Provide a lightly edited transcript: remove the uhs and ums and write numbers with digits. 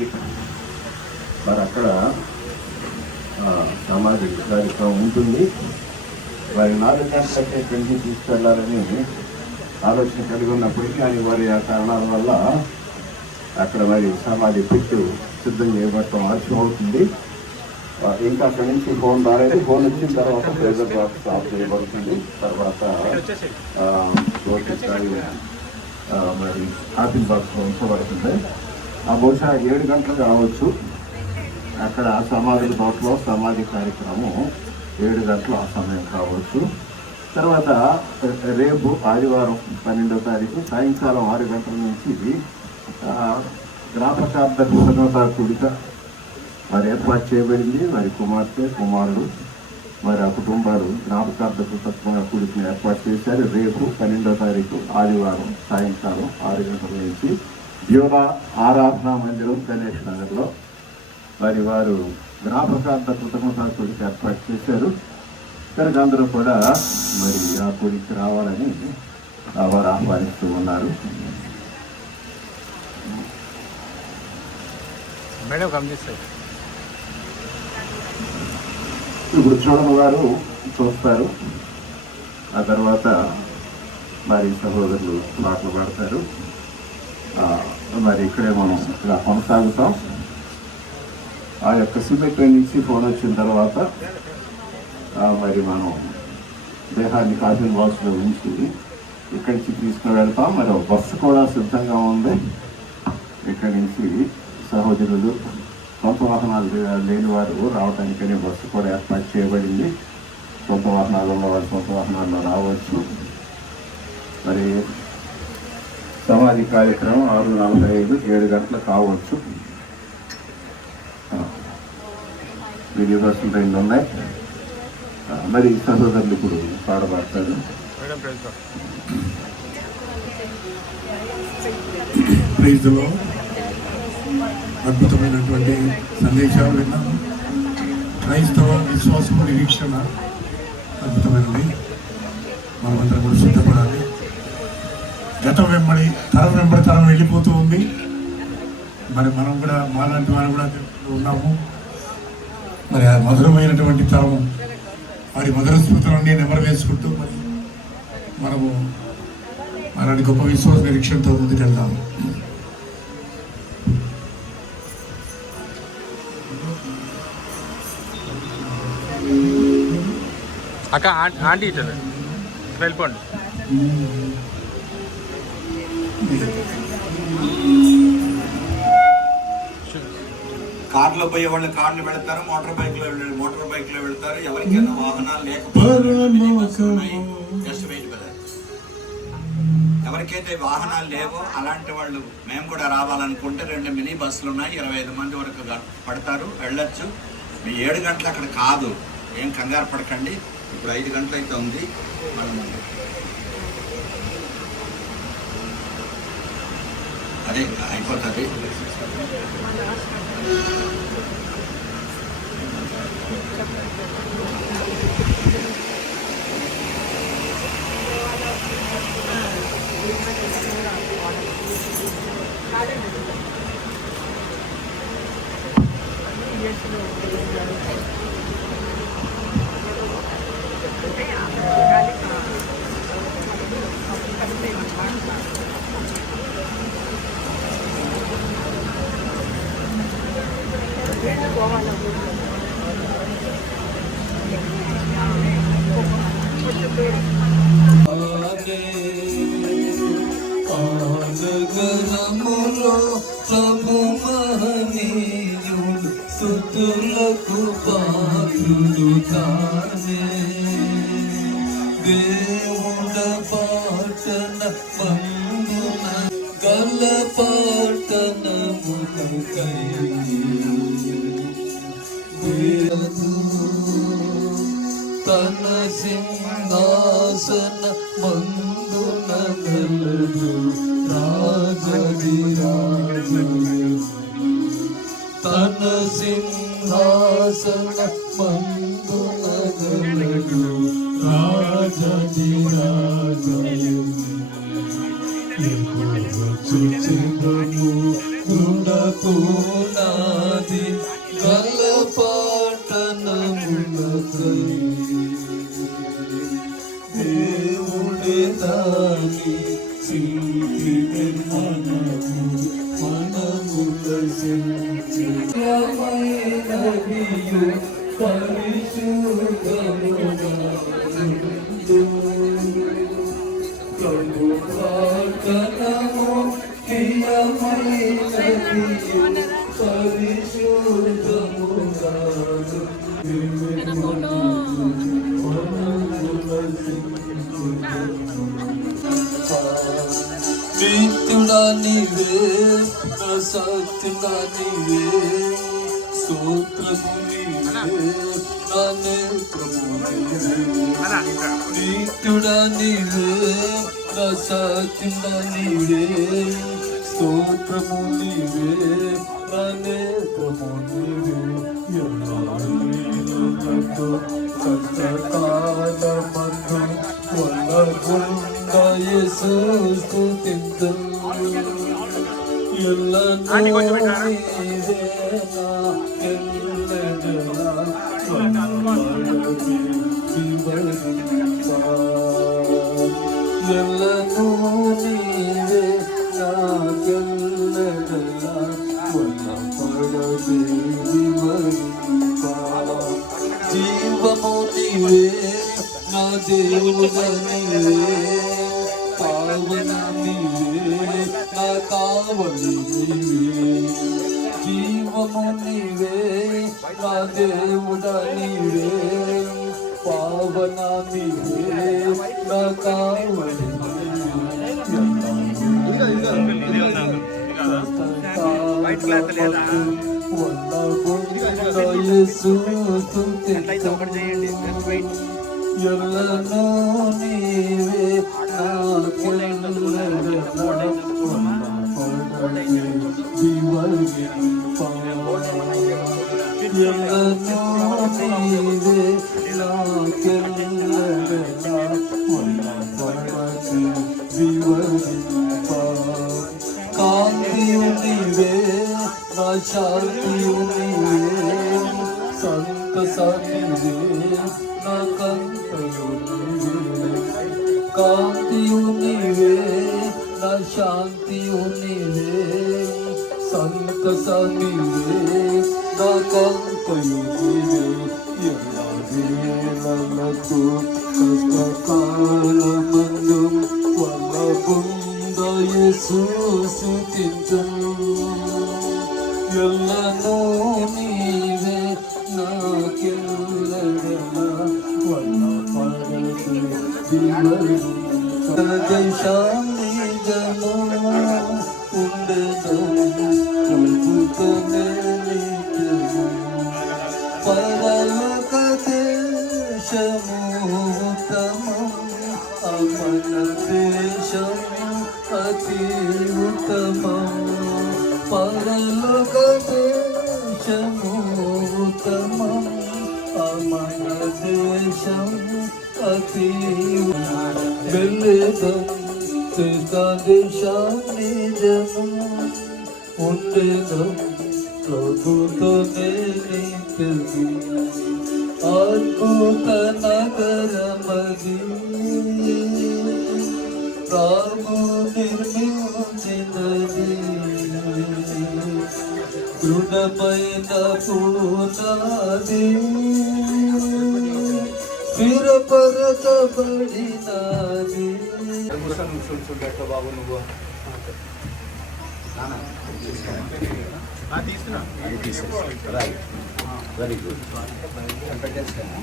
Church. మరి అక్కడ సమాధి కార్యక్రమం ఉంటుంది. వారి 4 గంటలకే పెళ్లి తీసుకెళ్లాలని ఆలోచన కలిగి ఉన్నప్పటికీ కానీ వారి ఆ కారణాల వల్ల అక్కడ మరి సమాధి పెట్టు సిద్ధం చేయబడటం ఆలస్యం అవుతుంది. ఇంకా అక్కడి నుంచి ఫోన్ రాలేదు. ఫోన్ వచ్చిన తర్వాత ప్రెజర్ బాక్స్ ఆఫ్ చేయబడుతుంది. తర్వాత మరి ఆఫీస్ బాక్స్ ఉంచబడుతుంది. బహుశా 7 గంటలు కావచ్చు. అక్కడ సమాధుల తోటలో సమాధి కార్యక్రమం 7 గంటలు ఆ సమయం కావచ్చు. తర్వాత రేపు ఆదివారం 12వ తారీఖు సాయంకాలం 6 గంటల నుంచి జ్ఞాపకార్థ కృతజ్ఞతా కూడిక మరి ఏర్పాటు చేయబడింది. మరి కుమార్తె కుమారుడు మరి ఆ కుటుంబాలు జ్ఞాపకార్థ కృతజ్ఞతా కూడికను ఏర్పాటు చేశారు. రేపు 12వ తారీఖు ఆదివారం సాయంకాలం 6 గంటల నుంచి యోగా ఆరాధనా మందిరం గణేష్ నగర్లో మరి వారు జ్ఞాపకార్థ కృతజ్ఞతా కూడిక ఏర్పాటు చేశారు. కనుక అందరూ కూడా మరి ఆ కూడికి రావాలని వారు ఆహ్వానిస్తూ ఉన్నారు. ఇప్పుడు చూడని వారు చూస్తారు. ఆ తర్వాత మరి సహోదరులు పాటలు పాడతారు. మరి ఇక్కడే మనం ఇలా కొనసాగుతాం. ఆ యొక్క సిమెట్రీ నుంచి ఫోన్ వచ్చిన తర్వాత మరి మనం దేహాన్ని కాఫీన్ బాక్స్లో ఉంచి ఇక్కడి నుంచి తీసుకుని వెళ్తాం. మరి బస్సు కూడా సిద్ధంగా ఉంది. ఇక్కడి నుంచి సహోదరులు సొంత వాహనాలు లేని వారు రావడానికనే బస్సు కూడా ఏర్పాటు చేయబడింది. సొంత వాహనాలు ఉన్న వారు సొంత వాహనాల్లో రావచ్చు. మరి సమాధి కార్యక్రమం 6:45 7 గంటలు కావచ్చు. వీడియో బస్సులు 2 ఉన్నాయి. మరి సహోదరులు ఇప్పుడు పాడబడతారు. ప్రైజ్లో అద్భుతమైనటువంటి సందేశాలు విన్నాము. క్రైస్తవ విశ్వాసము నిరీక్షణ అద్భుతమైనది. మనమందరం కూడా సిద్ధపడాలి. గతం వెంబడి తరం వెళ్ళిపోతూ ఉంది. మరి మనం కూడా మాలాంటి వారు కూడా ఉన్నాము. మరి ఆ మధురమైనటువంటి తరము వారి మధుర స్మృతులన్నీ నెమరు వేసుకుంటూ మరి మనము అలాంటి గొప్ప విశ్వాస నిరీక్షణతో ముందుకెళ్దాము. అక్క ఆంటీ ఇచ్చారు వెళ్ళిపోండి. కార్లో పోయే వాళ్ళు కార్లు వెళ్తారు, మోటార్ బైక్లో వెళ్తారు. ఎవరికైనా వాహనాలు లేకపోతే ఎవరికైతే వాహనాలు లేవో అలాంటి వాళ్ళు మేము కూడా రావాలనుకుంటే 2 మినీ బస్సులు ఉన్నాయి. 25 మంది వరకు పడతారు, వెళ్ళొచ్చు. మీ 7 గంటలు అక్కడ కాదు, ఏం కంగారు పడకండి. ఇప్పుడు 5 గంటలు అయితే ఉంది. మనం అదే అయిపోతుంది. ప్రభు మహనీయుడు స్తుతులకు పాత్రుడు తానే. దేవుడ పాటన మందున గల పాటనమునకై తన సింహాసన మందున గలదు రాజధిరాజు. తన సింహాసన మందున గలదు రాజధిరాజు. చుచిదము గుణపూర్ణ నివసించు యమైనదియు పరిశుద్ధముగా ప్రభు ప్రార్థనము ప్రియమైనదియు పరిశుద్ధముగా నిత్యుడా నీవే నా సత్యుడా నీవే స్తోత్రము నీవే నా నేత్రము నీవే నిత్యుడా నీవే నా సత్యుడా నీవే స్తోత్రము నీవే నా నేత్రము నీవే ఎన్నాళ్ళకు కష్టకాలమందు వల్లగుండ యేసు స్తుతింతును ఎల్లనూ నీవే నా ఎల్లెడలా వల్లబడి వివరింప ఎల్లనూ నీవే నాకెల్లెడలా వల్లబడి వివరింప జీవము నీవే నా దేవుడా నీవే పావన నీవే నా కావలి నీవే జీవము నీవే నా దేవుడా నీవే పావన నీవే నా కావలి యేసు ఎల్లనూ నీవే కాంతియు నీవే నా శాంతియు నీవే సంతసాన్ని నా కంతయు నీవే కాంతియు నీవే నా శాంతియు నీవే సంతసాన్ని నా కంతయు నీవే ఎలా వేళలకు కష్టకాలమందు వల్లగుండ యేసు స్తుతించును ఎల్లనూ నీవే నాకెల్లెడలా వల్లబడి వివరింప దేశాన్ని జను ఉండెను ప్రభుతోనే నిత్యము పరలోక దేశము ఉత్తమం అమన దేశము అతి ఉత్తమం పరలోక దేశము ఉత్తమం అమన దేశము అతి వెళ్ళేదం దేశాన్ని జను ఉండేదం ప్రభుతోనే నిత్యము అద్భుత నగరమది ప్రభు నిర్మించినది దృఢమైన పునాది స్థిరపరచబడినది బాబు నువ్వు వెరీ గుడ్ పెట్టేస్తాను